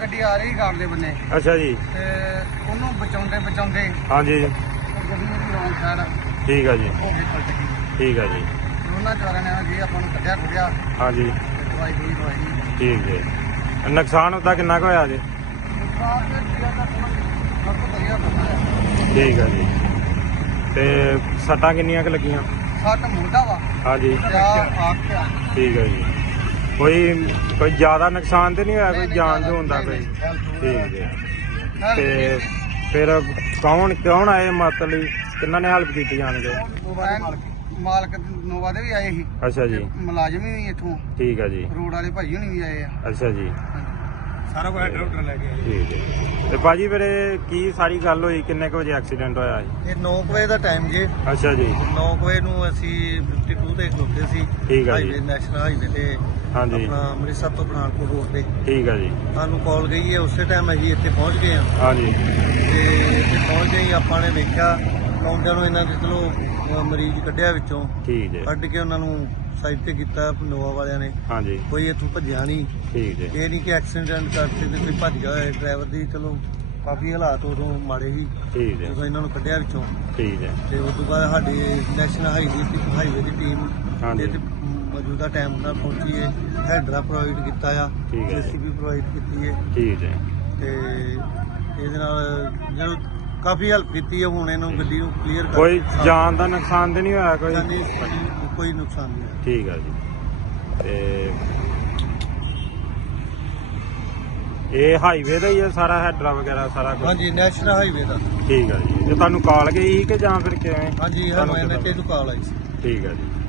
ਗੱਡੀ ਆ ਰਹੀ ਕਾਰ ਦੇ ਬੰਨੇ। ਅੱਛਾ ਜੀ। ਤੇ ਉਹਨੂੰ ਬਚਾਉਂਦੇ ਬਚਾਉਂਦੇ ਹਾਂਜੀ। ਗੱਡੀ ਨੂੰ ਰੌਂਗ ਸਾਈਡ ਠੀਕ ਆ ਜੀ। ਠੀਕ ਆ ਜੀ। ਉਹਨਾਂ ਚਾਰਾਂ ਨੇ ਜੀ ਆਪਾਂ ਨੂੰ ਕੱਢਿਆ ਕੁੱਢਿਆ ਹਾਂਜੀ। ਤੇ ਦਵਾਈ ਦੂਈ ਦਵਾਈ ਠੀਕ ਜੀ ਨੁਕਸਾਨ ਉਹਦਾ ਕਿੰਨਾ ਕੁ ਹੋਇਆ ਜੀ? ਕਾਰ ਦੇ ਜਿਹੜਾ ਤਾਂ ਸਭ ਤੋਂ ਵਧੀਆ ਬੰਦਾ ਹੈ ਠੀਕ ਆ ਜੀ। ਤੇ ਸੱਟਾਂ ਕਿੰਨੀਆਂ ਕੁ ਲੱਗੀਆਂ? ਸੱਟ ਮੋਢਾ ਵਾ। ਹਾਂਜੀ। ਤੇ ਆ। ਠੀਕ ਆ ਜੀ। ਕੋਈ ਕੋਈ ਜ਼ਿਆਦਾ ਨੁਕਸਾਨ ਤੇ ਨਹੀਂ ਹੋਇਆ ਕੋਈ ਜਾਨ ਜ਼ਿਆਦਾ ਜੋ ਹੁੰਦਾ ਕੋਈ? ਠੀਕ ਹਾਂ, ਤੇ ਫਿਰ ਕੌਣ ਕੌਣ ਆਏ ਲਈ? ਕਿੰਨਾਂ ਨੇ ਹੈਲਪ ਕੀਤੀ ਜਾਣਗੇ ਮਾਲਕ ਮਾਲਕ ਨੋਵਾ ਦੇ ਵੀ ਆਏ ਸੀ। ਅੱਛਾ ਜੀ। ਮੁਲਾਜ਼ਮ ਵੀ ਇੱਥੋਂ। ਠੀਕ ਆ ਜੀ। ਰੋਡ ਵਾਲੇ ਭਾਈ ਹੁਣੀ ਵੀ ਆਏ ਆ। ਅੱਛਾ ਜੀ। ਸਾਰਾ ਕੁਝ ਡਾਕਟਰ ਲੈ ਕੇ ਠੀਕ ਹੈ। ਤੇ ਭਾਜੀ ਫਿਰ ਇਹ ਕੀ ਸਾਰੀ ਗੱਲ ਹੋਈ? ਕਿੰਨੇ ਕੁ ਵਜੇ ਐਕਸੀਡੈਂਟ ਹੋਇਆ ਜੀ ਇਹ 9 ਵਜੇ ਦਾ ਟਾਈਮ ਜੇ। ਅੱਛਾ ਜੀ। 9 ਵਜੇ ਨੂੰ ਅਸੀਂ 52 ਤੇ ਖਲੋਤੇ ਸੀ। ਠੀਕ ਆ ਜੀ। ਹਾਈਵੇ ਨੈਸ਼ਨਲ ਹਾਈਵੇ ਤੇ। ਹਾਂਜੀ। ਆਪਣਾ ਅੰਮ੍ਰਿਤਸਰ ਤੋਂ ਪਠਾਨਕੋਟ ਰੋਡ ਤੇ। ਠੀਕ ਆ ਜੀ। ਸਾਨੂੰ ਕਾਲ ਗਈ ਹੈ ਉਸੇ ਟਾਈਮ ਅਸੀਂ ਇੱਥੇ ਪਹੁੰਚ ਗਏ ਹਾਂ। ਹਾਂਜੀ। ਤੇ ਪਹੁੰਚ ਗਏ ਹੀ ਆਪਾਂ ਨੇ ਵੇਖਿਆ ਲਾਉਂਦਿਆਂ ਨੂੰ ਇਹਨਾਂ ਦੇ ਚਲੋ ਮਰੀਜ਼ ਕੱਢਿਆ ਵਿੱਚੋਂ। ਠੀਕ ਹੈ। ਕੱਢ ਕੇ ਉਹਨਾਂ ਨੂੰ ਸਾਈਡ ਤੇ ਕੀਤਾ ਨੋਵਾ ਵਾਲਿਆਂ ਨੇ। ਹਾਂਜੀ। ਕੋਈ ਇੱਥੋਂ ਭੱਜਿਆ ਨਹੀਂ। ਠੀਕ ਹੈ। ਇਹ ਨਹੀਂ ਕਿ ਐਕਸੀਡੈਂਟ ਕਰਕੇ ਤੇ ਕੋਈ ਭੱਜ ਗਿਆ ਹੋਏ ਡਰਾਈਵਰ ਦੀ ਚਲੋ ਕਾਫੀ ਹਾਲਾਤ ਉਦੋਂ ਮਾੜੇ ਸੀ। ਠੀਕ ਹੈ। ਜਦੋਂ ਇਹਨਾਂ ਨੂੰ ਕੱਢਿਆ ਵਿੱਚੋਂ। ਠੀਕ ਹੈ। ਤੇ ਉਸ ਤੋਂ ਬਾਅਦ ਸਾਡੀ ਨੈਸ਼ਨਲ ਹਾਈਵੇ ਦੀ ਹਾਈਵੇ ਦੀ ਟੀਮ ਹਾਂਜੀ। ਤੇ ਮੌਜੂਦਾ ਟਾਈਮ ਨਾਲ ਪਹੁੰਚੀ ਹੈ। ਹੈਡਰਾ ਪ੍ਰੋਵਾਈਡ ਕੀਤਾ ਆ। ਠੀਕ ਹੈ। ਜੀ। ਜੀਸੀਬੀ ਪ੍ਰੋਵਾਈਡ ਕੀਤੀ ਹੈ। ਠੀਕ ਹੈ। ਤੇ ਇਹਦੇ ਨਾਲ ਜਦੋਂ ਕਾਫੀ ਹੈਲਪ ਕੀਤੀ ਹੈ ਹੁਣ ਇਹਨੂੰ ਗੱਡੀ ਨੂੰ ਕਲੀਅਰ ਕਰ ਕੋਈ ਜਾਨ ਦਾ ਨੁਕਸਾਨ ਤੇ ਨਹੀਂ ਹੋਇਆ ਕੋਈ? ਜਾਨੀ ਕੋਈ ਨੁਕਸਾਨ ਨਹੀਂ ਹੋਇਆ। ਠੀਕ ਹੈ ਜੀ। ਤੇ ਇਹ ਹਾਈਵੇ ਦਾ ਹੀ ਹੈ ਸਾਰਾ ਹੈਡਰਾ ਵਗੈਰਾ ਸਾਰਾ ਕੁਝ ਹਾਂਜੀ ਨੈਸ਼ਨਲ ਹਾਈਵੇ ਦਾ। ਠੀਕ ਹੈ ਜੀ। ਤੇ ਤੁਹਾਨੂੰ ਕਾਲ ਗਈ ਸੀ ਕਿ ਜਾਂ ਫਿਰ ਕਿਵੇਂ? ਹਾਂਜੀ ਤੁਹਾਨੂੰ ਸਾਨੂੰ ਕਿੱਦਾਂ? ਤੋਂ ਕਾਲ ਆਈ ਸੀ। ਠੀਕ ਹੈ ਜੀ।